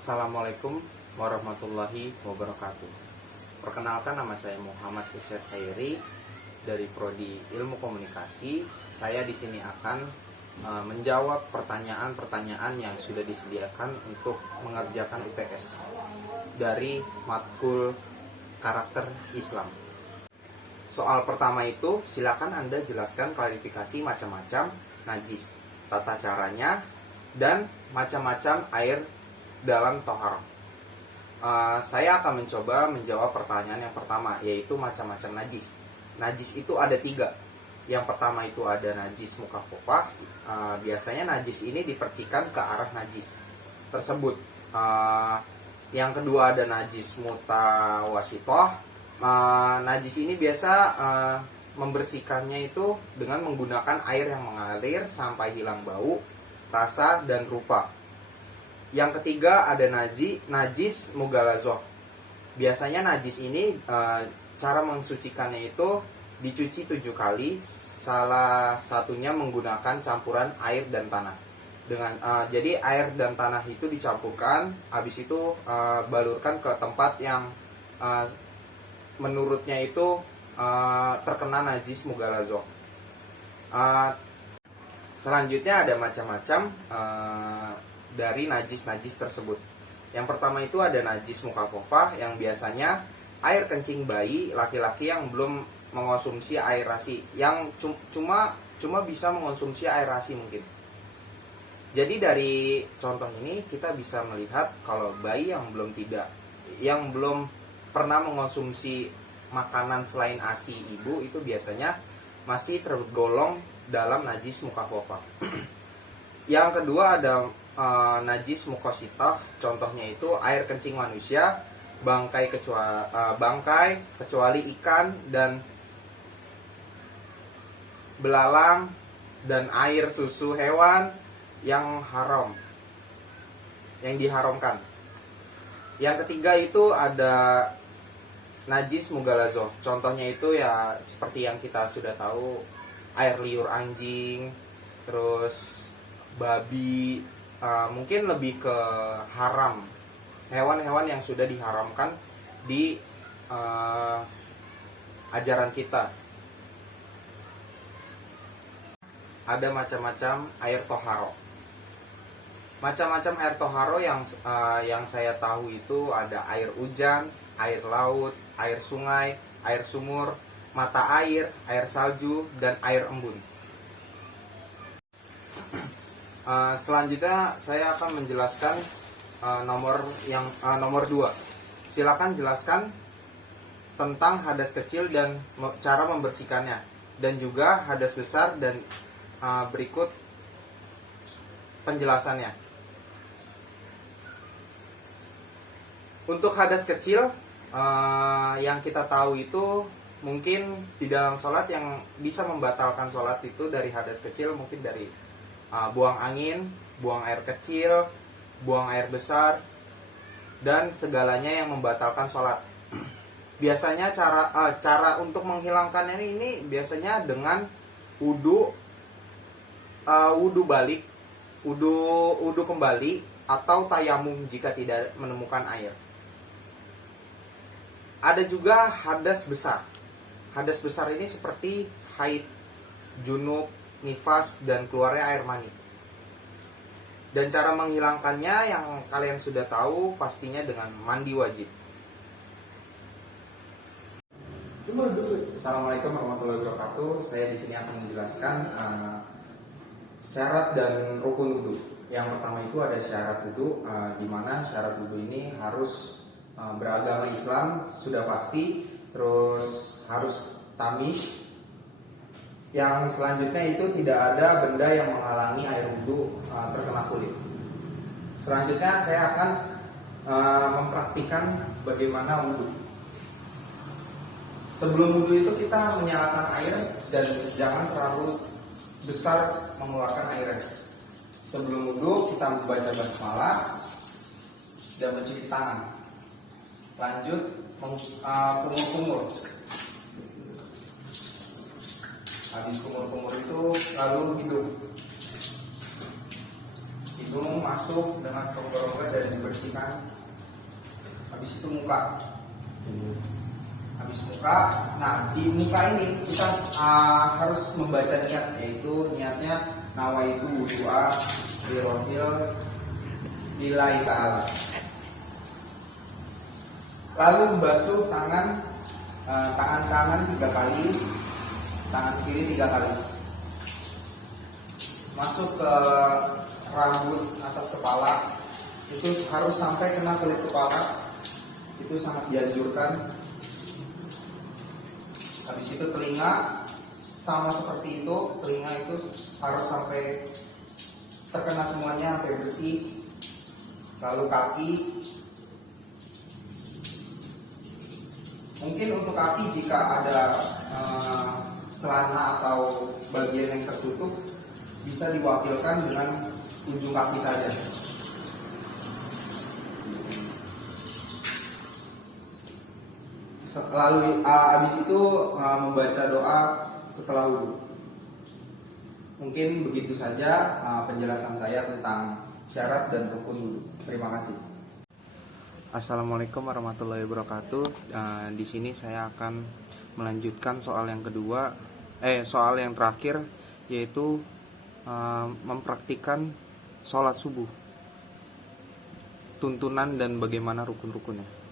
Assalamualaikum warahmatullahi wabarakatuh. Perkenalkan, nama saya Muhammad Isyad Khairi dari Prodi Ilmu Komunikasi. Saya di sini akan menjawab pertanyaan-pertanyaan yang sudah disediakan untuk mengerjakan UTS dari matkul karakter Islam. Soal pertama itu, silakan Anda jelaskan klarifikasi macam-macam najis, tata caranya, dan macam-macam air dalam toharoh. Saya akan mencoba menjawab pertanyaan yang pertama, yaitu macam-macam najis. Najis itu ada 3. Yang pertama itu ada najis mukhafafah. Biasanya najis ini dipercikan ke arah najis tersebut. Yang kedua ada najis mutawasitoh. Najis ini biasa membersihkannya itu dengan menggunakan air yang mengalir sampai hilang bau, rasa, dan rupa. Yang ketiga ada najis mughalazoh. Biasanya najis ini cara mensucikannya itu dicuci 7 kali, salah satunya menggunakan campuran air dan tanah. Jadi air dan tanah itu dicampurkan, habis itu balurkan ke tempat yang menurutnya itu terkena najis mughalazoh. Selanjutnya ada macam-macam dari najis-najis tersebut. Yang pertama itu ada najis mukhafafah, yang biasanya air kencing bayi laki-laki yang belum mengonsumsi air ASI, yang cuma bisa mengonsumsi air ASI mungkin. Jadi dari contoh ini kita bisa melihat kalau bayi yang belum pernah mengonsumsi makanan selain ASI ibu itu biasanya masih tergolong dalam najis mukhafafah. Yang kedua ada najis muqasyithah, contohnya itu air kencing manusia, bangkai kecuali ikan dan belalang, dan air susu hewan yang haram, yang diharamkan. Yang ketiga itu ada najis mughalazoh, contohnya itu ya seperti yang kita sudah tahu, air liur anjing, terus babi, mungkin lebih ke haram, hewan-hewan yang sudah diharamkan di ajaran kita. Ada macam-macam air toharo. Macam-macam air toharo yang saya tahu itu ada air hujan, air laut, air sungai, air sumur, mata air, air salju, dan air embun. Selanjutnya saya akan menjelaskan nomor 2. Silakan jelaskan tentang hadas kecil dan cara membersihkannya, dan juga hadas besar, dan berikut penjelasannya. Untuk hadas kecil yang kita tahu itu mungkin di dalam sholat yang bisa membatalkan sholat itu dari hadas kecil mungkin dari buang angin, buang air kecil, buang air besar, dan segalanya yang membatalkan sholat. Biasanya cara untuk menghilangkannya ini biasanya dengan wudu balik, wudu kembali, atau tayamum jika tidak menemukan air. Ada juga hadas besar. Hadas besar ini seperti haid, junub, nifas, dan keluarnya air mani. Dan cara menghilangkannya yang kalian sudah tahu pastinya dengan mandi wajib. Assalamualaikum warahmatullahi wabarakatuh. Saya di sini akan menjelaskan syarat dan rukun wudu. Yang pertama itu ada syarat wudu, di mana syarat wudu ini harus beragama Islam sudah pasti, terus harus tamiz. Yang selanjutnya itu tidak ada benda yang menghalangi air wudhu terkena kulit. Selanjutnya saya akan mempraktikkan bagaimana wudhu. Sebelum wudhu itu kita menyalakan air dan jangan terlalu besar mengeluarkan airnya. Sebelum wudhu kita membaca basmalah dan mencuci tangan. Lanjut kumur-kumur. Habis kumur-kumur itu lalu hidung. hidung masuk dengan rongga-rongga dan dibersihkan. Habis itu muka. Habis muka, nah di muka ini kita harus membaca niat, yaitu niatnya nawaitu wudu'a lirohil lillahi ta'ala. Lalu basuh tangan kanan 3 kali, tangan kiri 3 kali. Masuk ke rambut atas kepala, itu harus sampai kena kulit kepala, itu sangat dianjurkan. Habis itu telinga sama seperti itu, telinga itu harus sampai terkena semuanya, sampai bersih. Lalu kaki, mungkin untuk kaki jika ada celana atau bagian yang tertutup bisa diwakilkan dengan ujung kaki saja. Lalu habis itu membaca doa setelah wudhu. Mungkin begitu saja penjelasan saya tentang syarat dan rukun wudhu. Terima kasih. Assalamualaikum warahmatullahi wabarakatuh. Di sini saya akan melanjutkan soal yang kedua, soal yang terakhir, yaitu mempraktikkan sholat subuh, tuntunan dan bagaimana rukun-rukunnya.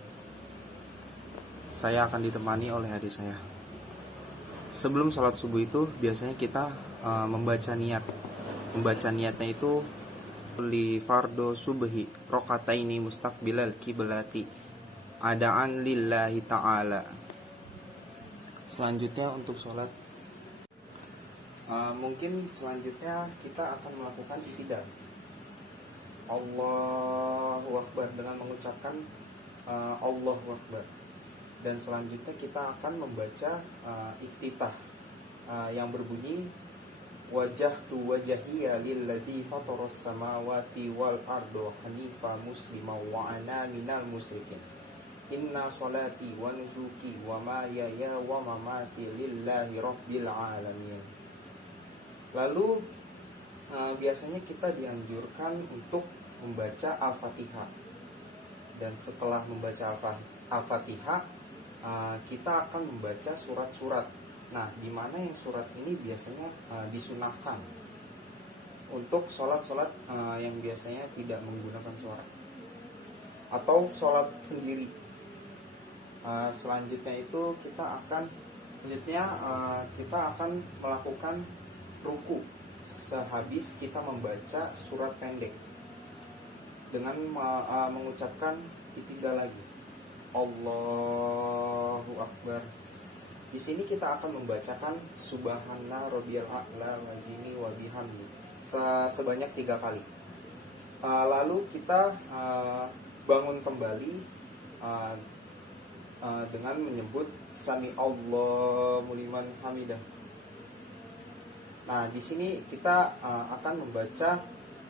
Saya akan ditemani oleh adik saya. Sebelum sholat subuh itu biasanya kita membaca niat. Membaca niatnya itu li fardo subhi rokataini mustaqbilal kiblati adaan lillahi ta'ala. Selanjutnya untuk sholat, mungkin selanjutnya kita akan melakukan iktidal. Allahu Akbar dengan mengucapkan Allahu Akbar. Dan selanjutnya kita akan membaca iftitah yang berbunyi wajahtu wajhiya lilladzi fataras samawati wal ardo hanifa muslima wa ana minal musyrikin. Inna sholati wa nusuki wa mahyaya wa mamati lillahi rabbil alamin. Lalu biasanya kita dianjurkan untuk membaca Al-Fatihah. Dan setelah membaca Al-Fatihah, kita akan membaca surat-surat. Nah, di mana yang surat ini biasanya disunahkan untuk sholat-sholat yang biasanya tidak menggunakan suara atau sholat sendiri. Selanjutnya itu kita akan melakukan ruku sehabis kita membaca surat pendek dengan mengucapkan iktidal lagi. Allahu Akbar. Di sini kita akan membacakan Subhana Rabbiyal A'la wa zini wa bihamdi sebanyak 3 kali. Lalu kita bangun kembali dengan menyebut Sami Allahu liman hamidah. Nah, di sini kita akan membaca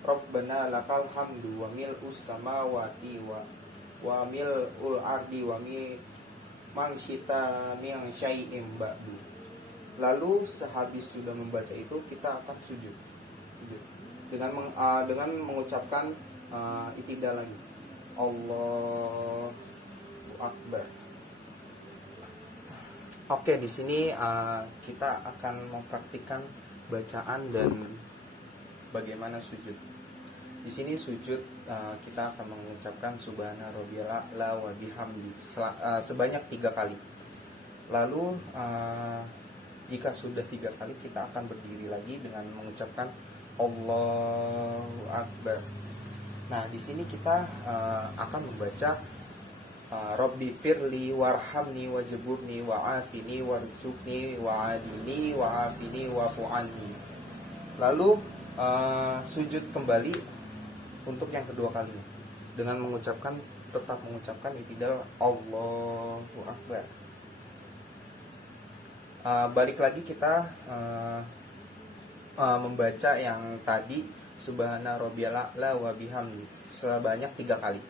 Rabbana lakal hamdu wa mil'us samawati wa mil'ul ardi wa mangsyita min syai'im ba'du. Lalu sehabis sudah membaca itu kita akan sujud dengan mengucapkan iktidal lagi. Allahu Akbar. Oke, di sini kita akan mempraktikkan bacaan dan bagaimana sujud. Di sini sujud kita akan mengucapkan Subhana Rabbiyal A'la wa bihamdi sebanyak 3 kali. Lalu jika sudah 3 kali kita akan berdiri lagi dengan mengucapkan Allahu Akbar. Nah, di sini kita akan membaca Rabbi firli warhamni wajburni wa'afini warzuqni wa'adini wa'afini wa'fu'anni. Lalu sujud kembali untuk yang kedua kalinya dengan tetap mengucapkan iktidal Allahu Akbar. Balik lagi kita membaca yang tadi Subhana Rabbiyal A'la wa bihamdi sebanyak 3 kali.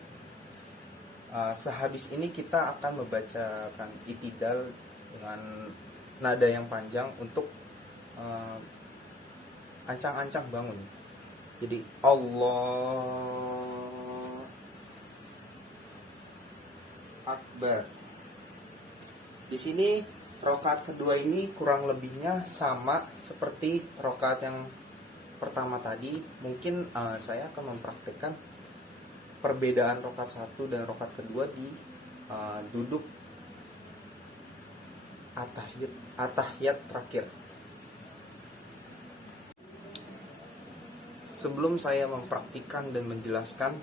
Sehabis ini kita akan membacakan iktidal dengan nada yang panjang untuk ancang-ancang bangun. Jadi Allah Akbar. Di sini rakaat kedua ini kurang lebihnya sama seperti rakaat yang pertama tadi. Mungkin saya akan mempraktikkan perbedaan rakaat satu dan rakaat kedua di duduk atahiyat terakhir. Sebelum saya mempraktikkan dan menjelaskan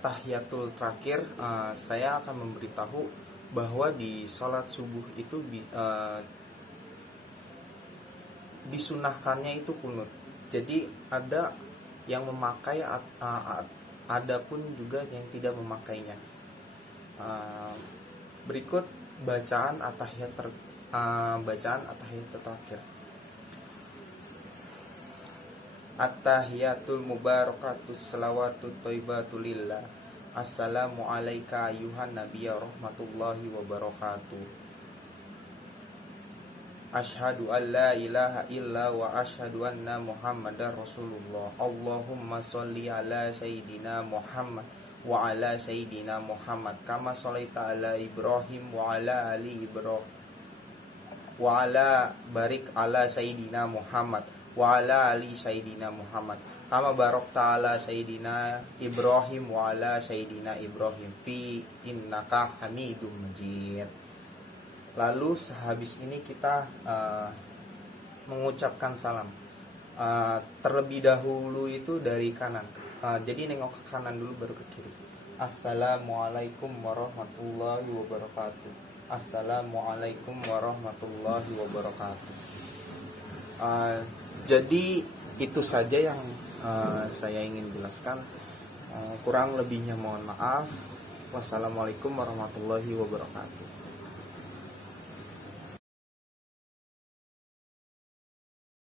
tahiyatul terakhir, saya akan memberitahu bahwa di sholat subuh itu disunahkannya itu kunut. Jadi ada yang memakai, ada pun juga yang tidak memakainya. Berikut bacaan atahiyat terakhir. At-tahiyatul mubarakatus salawatut thayyibatul lillah. Assalamu alayka ayuhan nabiyya rahmatullahi wabarakatuh. Asyhadu an la ilaha illa wa asyhadu anna muhammadar rasulullah. Allahumma sholli ala sayyidina Muhammad wa ala sayyidina Muhammad kama sholaita ala Ibrahim wa ala ali Ibrahim wa ala barik ala sayyidina Muhammad wa ala ali sayyidina Muhammad kama barakta ala sayyidina Ibrahim wa ala sayyidina Ibrahim fi innaka Hamidum Majid. Lalu sehabis ini kita mengucapkan salam. Terlebih dahulu itu dari kanan. Jadi nengok ke kanan dulu baru ke kiri. Assalamualaikum warahmatullahi wabarakatuh. Assalamualaikum warahmatullahi wabarakatuh. Jadi itu saja yang saya ingin jelaskan. Kurang lebihnya mohon maaf. Wassalamualaikum warahmatullahi wabarakatuh.